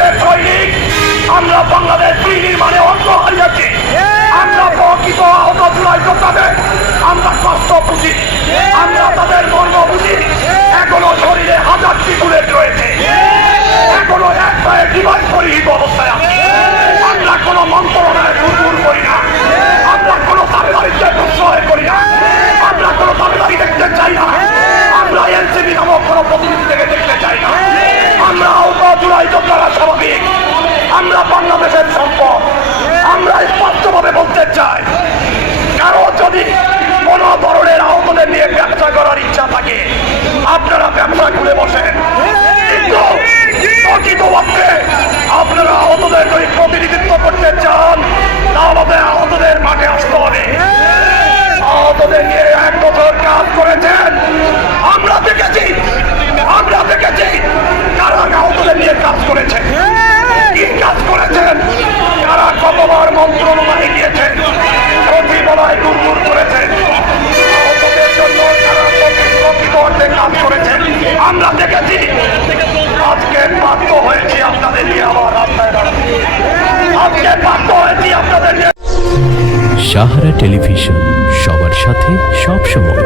ভারতের সৈনিক, আমরা বাংলাদেশ বিনির্মাণে অর্থ হারিয়েছি। আমরা প্রকৃত আহত জুলাই যোদ্ধাদের আমরা কষ্ট বুঝি, আমরা তাদের মর্ম বুঝি। এখনো শরীরে হাজারটি বুলেট রয়েছে, এখনো এক পায়ে ডিভাইস পরিহিত অবস্থায় আছে। আমরা কোনো মন্ত্রণালয়ে দুর্বল করি না, আমরা কোনো দাবিদারিত্বে প্রশ্রয় করি না, আমরা কোনো দাবিদারি দেখতে চাই না, আমরা এনসিপি নামক কোনো প্রতিনিধি থেকে দেখতে চাই না। আমরা আহত জুলাই যোদ্ধারা স্বাভাবিক, আমরা বাংলাদেশের সম্পদ। আমরা স্পষ্টভাবে বলতে চাই, কারো যদি কোনো ধরনের আহতদের নিয়ে ব্যবসা করার ইচ্ছা থাকে, আপনারা ব্যবসা খুলে বসেন, কিন্তু প্রকৃত অর্থে আপনারা আহতদের যদি প্রতিনিধিত্ব করতে চান, তাহলে আহতদের মাঠে আসতে হবে। আহতদের নিয়ে 1 বছর কাজ করেছেন, আমরা দেখেছি কারা আহতদের নিয়ে কাজ করেছেন, কি কাজ করেছেন, কারা কতবার মন্ত্রণালয়ে গিয়েছেন, সচিবালয় দুর্বল করেছেন, আহতদের জন্য কারা প্রকৃত অর্থে কাজ করেছেন আমরা দেখেছি। আজকে বাধ্য হয়েছি আপনাদের নিয়ে আবার রাস্তায় দাঁড়াতে, আজকে বাধ্য হয়েছি আপনাদের নিয়ে। সাহারা টেলিভিশন, সবার সাথে সব সময়।